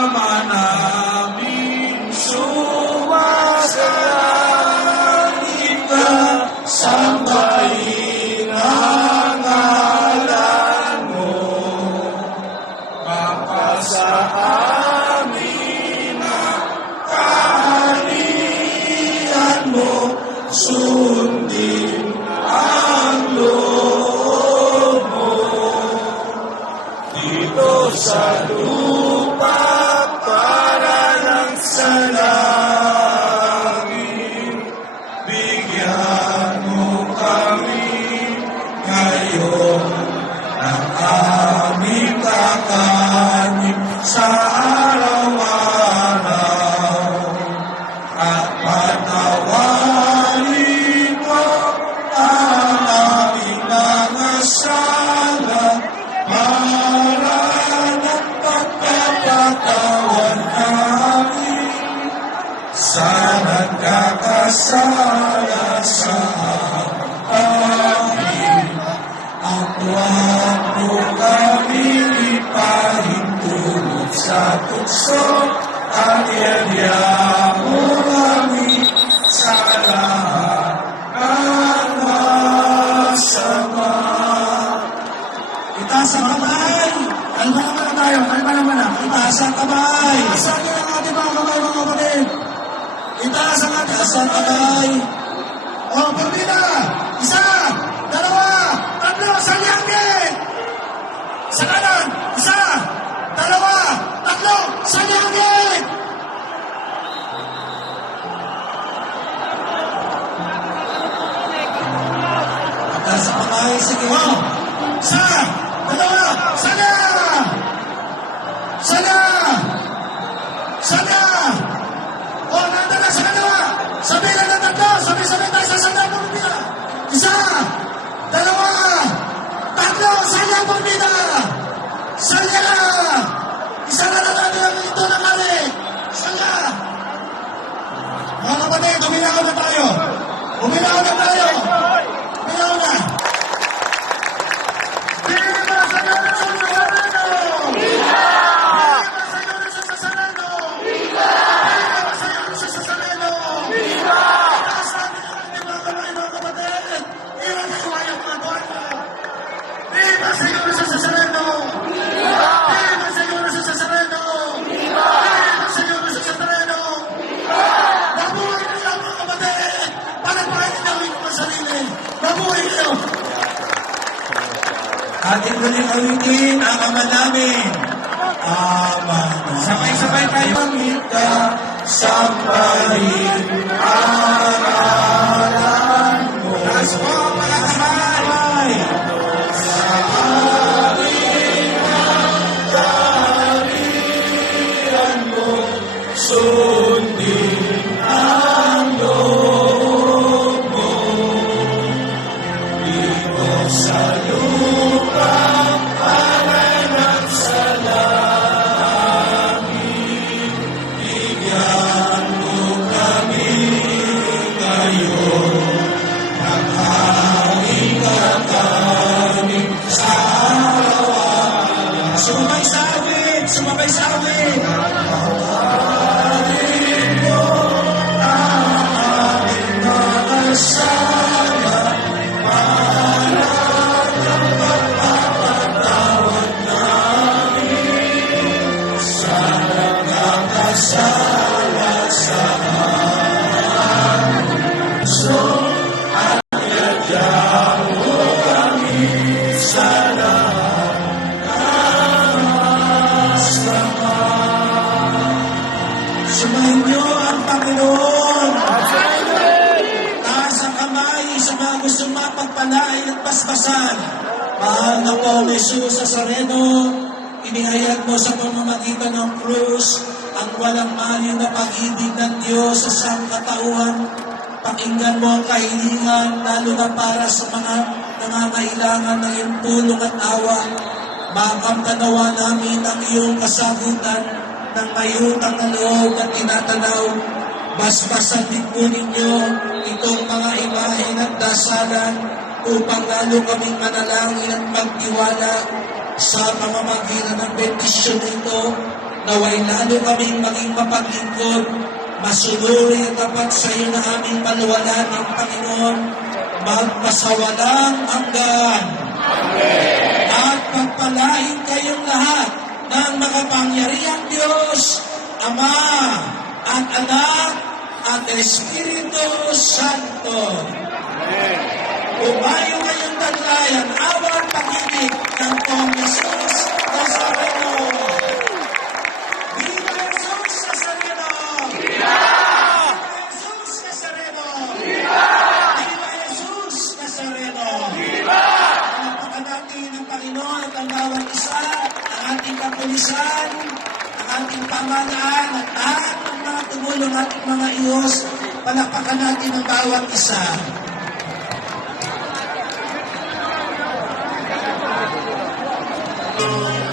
Ama namin sumasalangit ka, sambahin ang ngalan mo. Mapasa amin ang kaharian mo, sundin ang loob mo. Dito sa lupa para lang sa langit, bigyan mo kami ngayon ng aming kakanin sa araw-araw, at patawarin mo ang aming mga sala para ng pagkapatawad namin sa nagkakasala sa amin. At huwag mo kami ipahintulot sa tukso, at yaya mo kami sa lahat ng masama. Itaas ang kamay! Kalma naman na tayo, kalma naman na. Itaas ang kamay! Itaas ang ating mga kamay, mga kapatid! Itaas ang ating kamay! O, pagpila! Isa! Dalawa! Tatlo! Salyangin! Sa kanan! Isa! Dalawa! Tatlo! Salyangin! Itaas ang kamay, sige! O! Isa! Dalawa! Sala! Sala! Sala! O, nanda na sa kanawa! Sabi na ng tatlo! Sabi-sabi tayo sa sala ng pagpila! Isa! Dalawa! Tatlo! Sala ng pagpila! Sala! Isa na natin ang ito ng hari! Sala! Mga kapatid, umilaw na tayo! Umilaw na tayo! Umilaw na! Ating muling awitin ang Ama namin. Ama namin. Sabay-sabay tayo. Pamit ka, sampahin ang ngalan mo. Taas mo, mga kamay. Sa amin ang kaharian mo, sundin ang loob mo. Dito sa lupa para ng sa langit, bigyan mo kami ngayon ng aming kakanin sa araw-araw. Sumabay sa awit! Sumabay sa awit! Patawarin mo ang aming mga sala para ng pagpapatawad namin sa nagkakasala sa amin. So, at yadyaw mo kami sa lahat ng masama. Sumayin niyo ang Panginoon. Taas ang kamay sa mga gusto mapagpalain at basbasan. Mahal na po, Jesus Nazareno, inihayag mo sa pamamagitan ng krus ang walang maliw na pag-ibig ng Diyos sa sangkatauhan. Pakinggan mo ang kahilingan, lalo na para sa mga nangangailangan ng iyong tulong at awa. Makamtanawa namin ang iyong kasagutan ng mayutang na loob at tinatanaw. Basbasan din po ninyo itong mga imahen at dasalan upang lalo kaming manalangin at magtiwala sa pamamagitan ng bendisyon nito naway lalo kaming maging mapaglingkod, masunuri at tapat sa iyo na aming maluwalan ng Panginoon, magpasawalang hanggan. At pagpalain kayong lahat ng makapangyarihang Diyos, Ama at Anak at Espiritu Santo. Umayo kayong taglayan, awa at pag-ibig ng Pong Jesus Nazareno. Viva Jesus Nazareno! Viva! Jesus Nazareno! Viva! Viva Jesus Nazareno! Viva! Palapakan natin ang Panginoon at ang bawat isa, ang ating kapulisan, ang ating pamahalaan, at lahat ng mga tumulong ating mga Diyos. Palapakan natin ang bawat isa. Thank you.